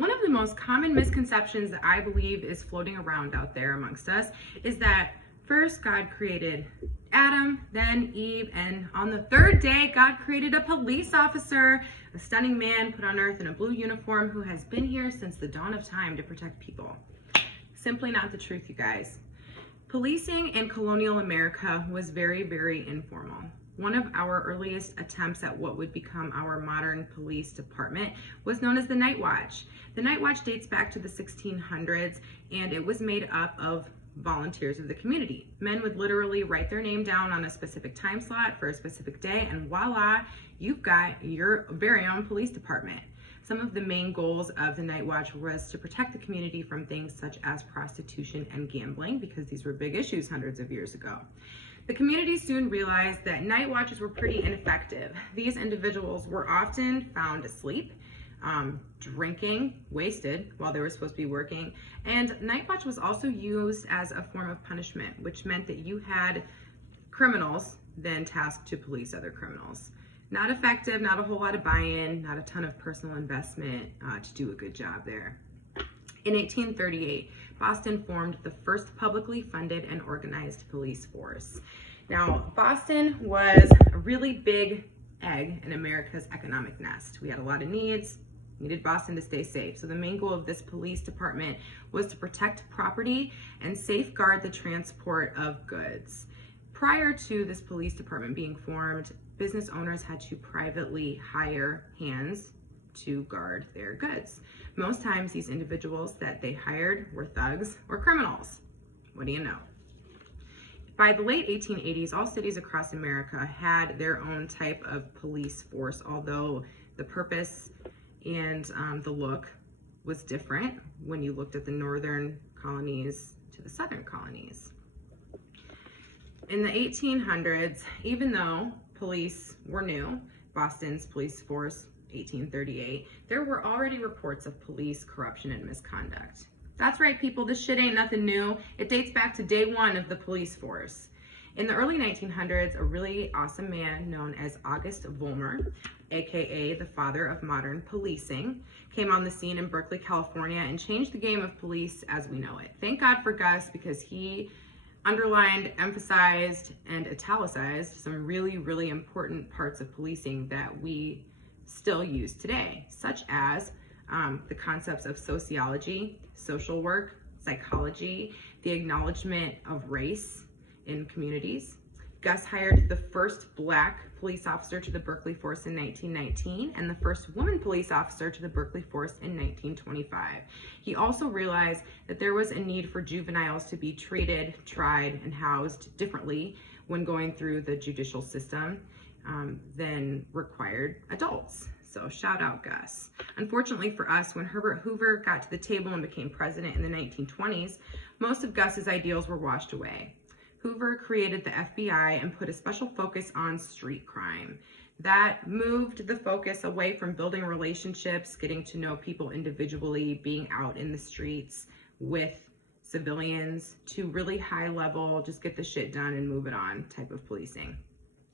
One of the most common misconceptions that I believe is floating around out there amongst us is that first God created Adam, then Eve, and on the third day, God created a police officer, a stunning man put on earth in a blue uniform who has been here since the dawn of time to protect people. Simply not the truth, you guys. Policing in colonial America was very, very informal. One of our earliest attempts at what would become our modern police department was known as the Night Watch. The Night Watch dates back to the 1600s, and it was made up of volunteers of the community. Men would literally write their name down on a specific time slot for a specific day, and voila, you've got your very own police department. Some of the main goals of the Night Watch was to protect the community from things such as prostitution and gambling, because these were big issues hundreds of years ago. The community soon realized that night watches were pretty ineffective. These individuals were often found asleep, drinking, wasted while they were supposed to be working, and night watch was also used as a form of punishment, which meant that you had criminals then tasked to police other criminals. Not effective, not a whole lot of buy-in, not a ton of personal investment to do a good job there. In 1838, Boston formed the first publicly funded and organized police force. Now, Boston was a really big egg in America's economic nest. We had a lot of needs, needed Boston to stay safe. So the main goal of this police department was to protect property and safeguard the transport of goods. Prior to this police department being formed, business owners had to privately hire hands to guard their goods. Most times these individuals that they hired were thugs or criminals. What do you know? By the late 1880s, all cities across America had their own type of police force, although the purpose and the look was different when you looked at the northern colonies to the southern colonies. In the 1800s, even though police were new, Boston's police force, 1838, there were already reports of police corruption and misconduct. That's right, people, this shit ain't nothing new. It dates back to day one of the police force. In the early 1900s, a really awesome man known as August Vollmer, aka the father of modern policing, came on the scene in Berkeley, California, and changed the game of police as we know it. Thank God for Gus, because he underlined, emphasized, and italicized some really, really important parts of policing that we still use today, such as the concepts of sociology, social work, psychology, the acknowledgement of race in communities. Gus hired the first Black police officer to the Berkeley force in 1919 and the first woman police officer to the Berkeley force in 1925. He also realized that there was a need for juveniles to be treated, tried, and housed differently when going through the judicial system than required adults. So shout out Gus. Unfortunately for us, when Herbert Hoover got to the table and became president in the 1920s, most of Gus's ideals were washed away. Hoover created the FBI and put a special focus on street crime. That moved the focus away from building relationships, getting to know people individually, being out in the streets with civilians, to really high level, just get the shit done and move it on type of policing.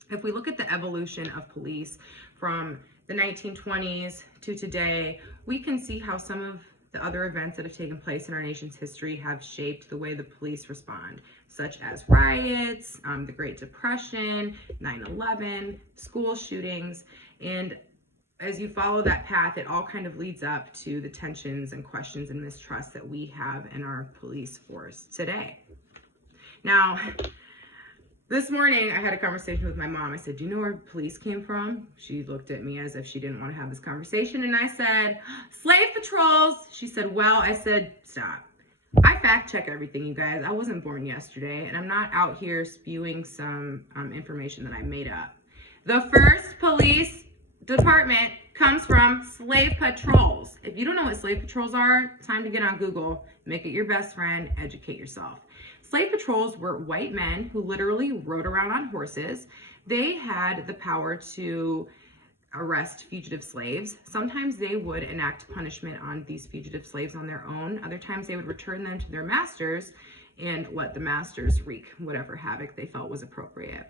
If we look at the evolution of police from the 1920s to today, we can see how some of the other events that have taken place in our nation's history have shaped the way the police respond, such as riots, the Great Depression, 9/11, school shootings. And as you follow that path, it all kind of leads up to the tensions and questions and mistrust that we have in our police force today. Now, this morning, I had a conversation with my mom. I said, do you know where police came from? She looked at me as if she didn't want to have this conversation. And I said, slave patrols. She said, well, I said, stop. I fact check everything, you guys. I wasn't born yesterday, and I'm not out here spewing some information that I made up. The first police department comes from slave patrols. If you don't know what slave patrols are, time to get on Google, make it your best friend, educate yourself. Slave patrols were white men who literally rode around on horses. They had the power to arrest fugitive slaves. Sometimes they would enact punishment on these fugitive slaves on their own. Other times they would return them to their masters and let the masters wreak whatever havoc they felt was appropriate.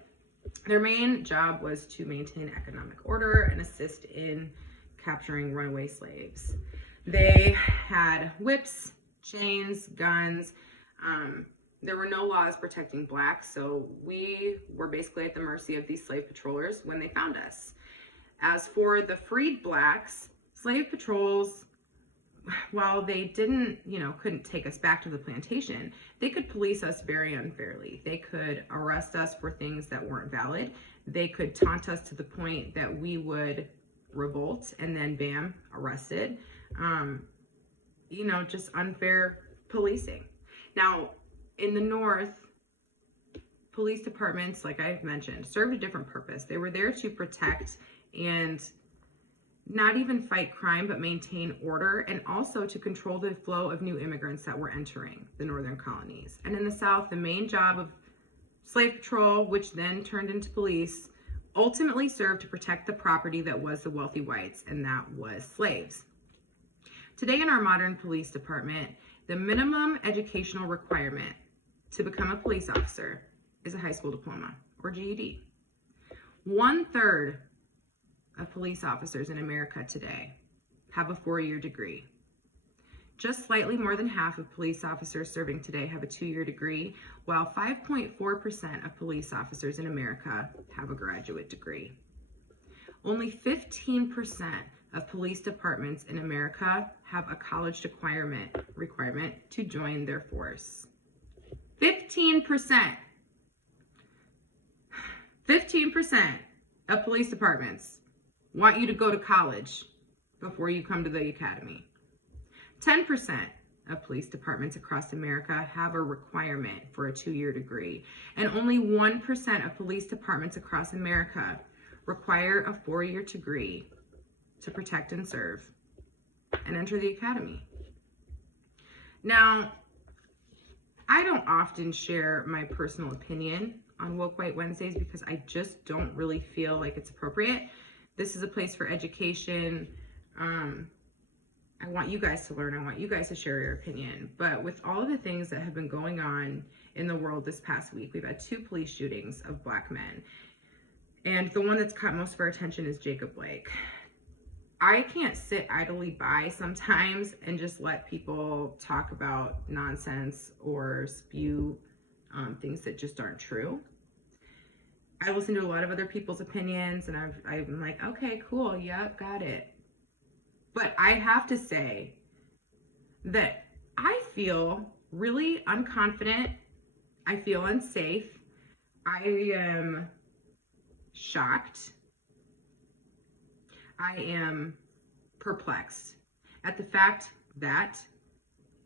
Their main job was to maintain economic order and assist in capturing runaway slaves. They had whips, chains, guns. There were no laws protecting blacks, so we were basically at the mercy of these slave patrollers when they found us. As for the freed blacks, slave patrols, while they didn't, couldn't take us back to the plantation, they could police us very unfairly. They could arrest us for things that weren't valid. They could taunt us to the point that we would revolt and then bam, arrested. Just unfair policing. Now, in the North, police departments, like I've mentioned, served a different purpose. They were there to protect and not even fight crime, but maintain order, and also to control the flow of new immigrants that were entering the northern colonies. And in the South, the main job of slave patrol, which then turned into police, ultimately served to protect the property that was the wealthy whites, and that was slaves. Today in our modern police department, the minimum educational requirement to become a police officer is a high school diploma or GED. 1/3 of police officers in America today have a 4-year degree. Just slightly more than half of police officers serving today have a 2-year degree, while 5.4% of police officers in America have a graduate degree. Only 15% of police departments in America have a college requirement to join their force. 15%. 15% of police departments want you to go to college before you come to the academy. 10% of police departments across America have a requirement for a 2-year degree, and only 1% of police departments across America require a 4-year degree to protect and serve and enter the academy. Now, I don't often share my personal opinion on Woke White Wednesdays because I just don't really feel like it's appropriate. This is a place for education. I want you guys to learn. I want you guys to share your opinion. But with all of the things that have been going on in the world this past week, we've had 2 police shootings of black men. And the one that's caught most of our attention is Jacob Blake. I can't sit idly by sometimes and just let people talk about nonsense or spew things that just aren't true. I listen to a lot of other people's opinions and I'm like, okay, cool, yep, got it. But I have to say that I feel really unconfident. I feel unsafe. I am shocked. I am perplexed at the fact that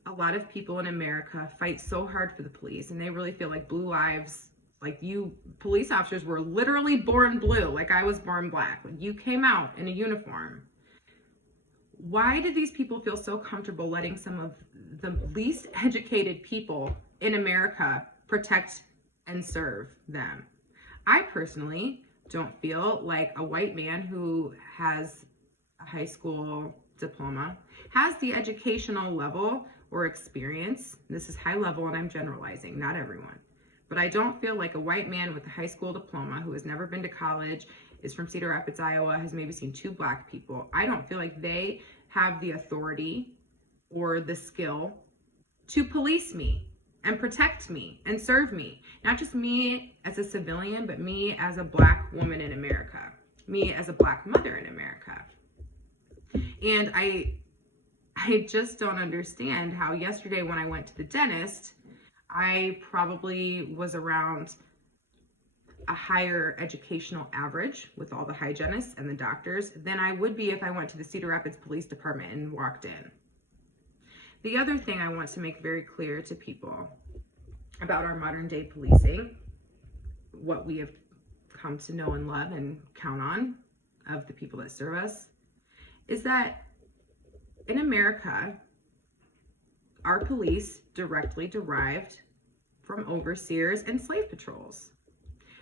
a lot of people in America fight so hard for the police and they really feel like blue lives, like you police officers were literally born blue, like I was born black, like you came out in a uniform. Why do these people feel so comfortable letting some of the least educated people in America protect and serve them? I personally don't feel like a white man who has a high school diploma has the educational level or experience. This is high level and I'm generalizing, not everyone. But I don't feel like a white man with a high school diploma who has never been to college, is from Cedar Rapids, Iowa, has maybe seen 2 black people. I don't feel like they have the authority or the skill to police me and protect me and serve me. Not just me as a civilian, but me as a black woman in America, me as a black mother in America. And I just don't understand how yesterday when I went to the dentist, I probably was around a higher educational average with all the hygienists and the doctors than I would be if I went to the Cedar Rapids Police Department and walked in. The other thing I want to make very clear to people about our modern day policing, what we have come to know and love and count on of the people that serve us, is that in America, our police directly derived from overseers and slave patrols.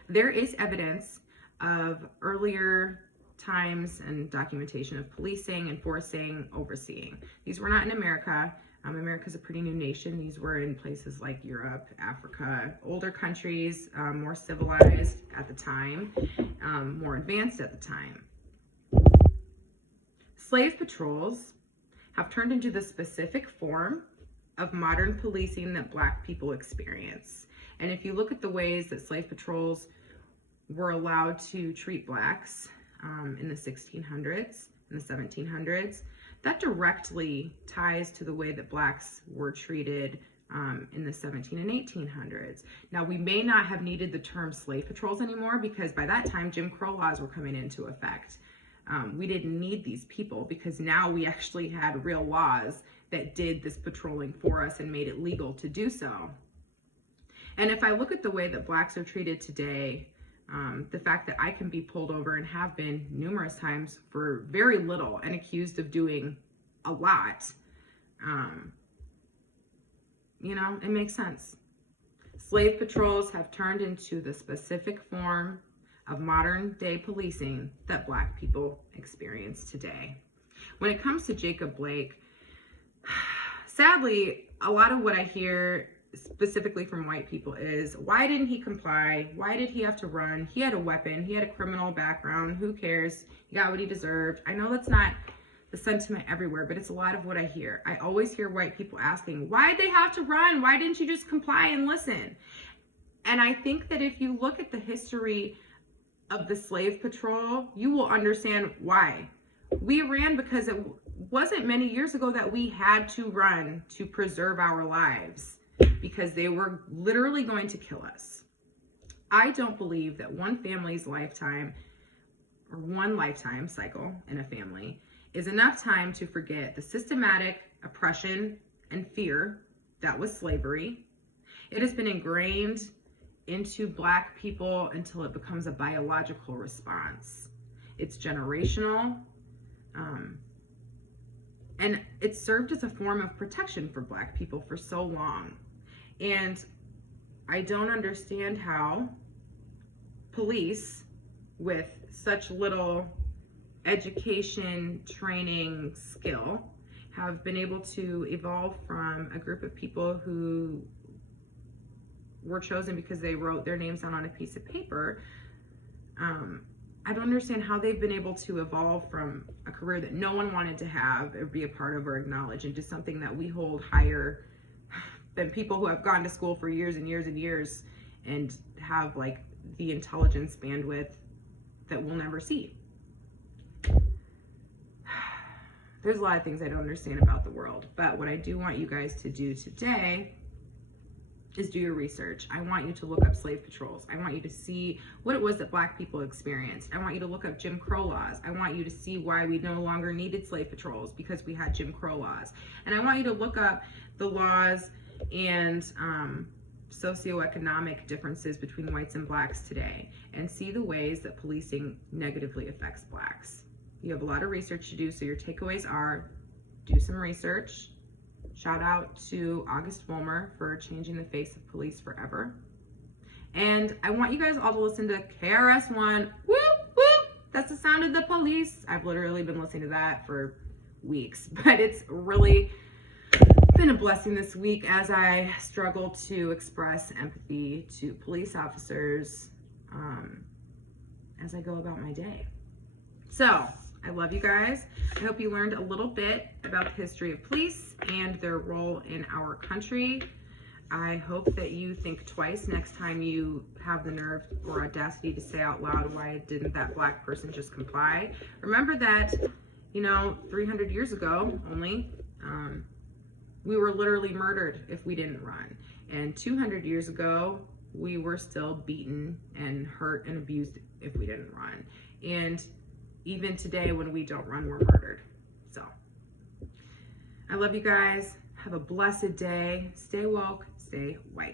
There is evidence of earlier times and documentation of policing, enforcing, overseeing. These were not in America. America's a pretty new nation. These were in places like Europe, Africa, older countries, more civilized at the time, more advanced at the time. Slave patrols have turned into the specific form of modern policing that Black people experience. And if you look at the ways that slave patrols were allowed to treat Blacks in the 1600s and the 1700s, that directly ties to the way that Blacks were treated in the 17 and 1800s. Now, we may not have needed the term slave patrols anymore because by that time, Jim Crow laws were coming into effect. We didn't need these people because now we actually had real laws that did this patrolling for us and made it legal to do so. And if I look at the way that Blacks are treated today, the fact that I can be pulled over and have been numerous times for very little and accused of doing a lot, you know, it makes sense. Slave patrols have turned into the specific form of modern day policing that Black people experience today. When it comes to Jacob Blake, sadly, a lot of what I hear specifically from white people is, why didn't he comply? Why did he have to run? He had a weapon. He had a criminal background. Who cares? He got what he deserved. I know that's not the sentiment everywhere, but it's a lot of what I hear. I always hear white people asking, why'd they have to run? Why didn't you just comply and listen? And I think that if you look at the history of the slave patrol, you will understand why. We ran because it wasn't many years ago that we had to run to preserve our lives, because they were literally going to kill us. I don't believe that one family's lifetime or one lifetime cycle in a family is enough time to forget the systematic oppression and fear that was slavery. It has been ingrained into Black people until it becomes a biological response. It's generational, and it served as a form of protection for Black people for so long. And I don't understand how police with such little education, training, skill have been able to evolve from a group of people who were chosen because they wrote their names down on a piece of paper. I don't understand how they've been able to evolve from a career that no one wanted to have or be a part of or acknowledge into something that we hold higher than people who have gone to school for years and years and years and have like the intelligence bandwidth that we'll never see. There's a lot of things I don't understand about the world, but what I do want you guys to do today is do your research. I want you to look up slave patrols. I want you to see what it was that Black people experienced. I want you to look up Jim Crow laws. I want you to see why we no longer needed slave patrols because we had Jim Crow laws. And I want you to look up the laws and socioeconomic differences between whites and Blacks today and see the ways that policing negatively affects Blacks. You have a lot of research to do, so your takeaways are do some research. Shout out to August Vollmer for changing the face of police forever. And I want you guys all to listen to KRS-One. Whoop, whoop. That's the sound of the police. I've literally been listening to that for weeks, but it's really been a blessing this week as I struggle to express empathy to police officers as I go about my day. So, I love you guys. I hope you learned a little bit about the history of police and their role in our country. I hope that you think twice next time you have the nerve or audacity to say out loud, why didn't that Black person just comply? Remember that, 300 years ago only, we were literally murdered if we didn't run. And 200 years ago, we were still beaten and hurt and abused if we didn't run. And even today, when we don't run, we're murdered. So, I love you guys. Have a blessed day. Stay woke, stay white.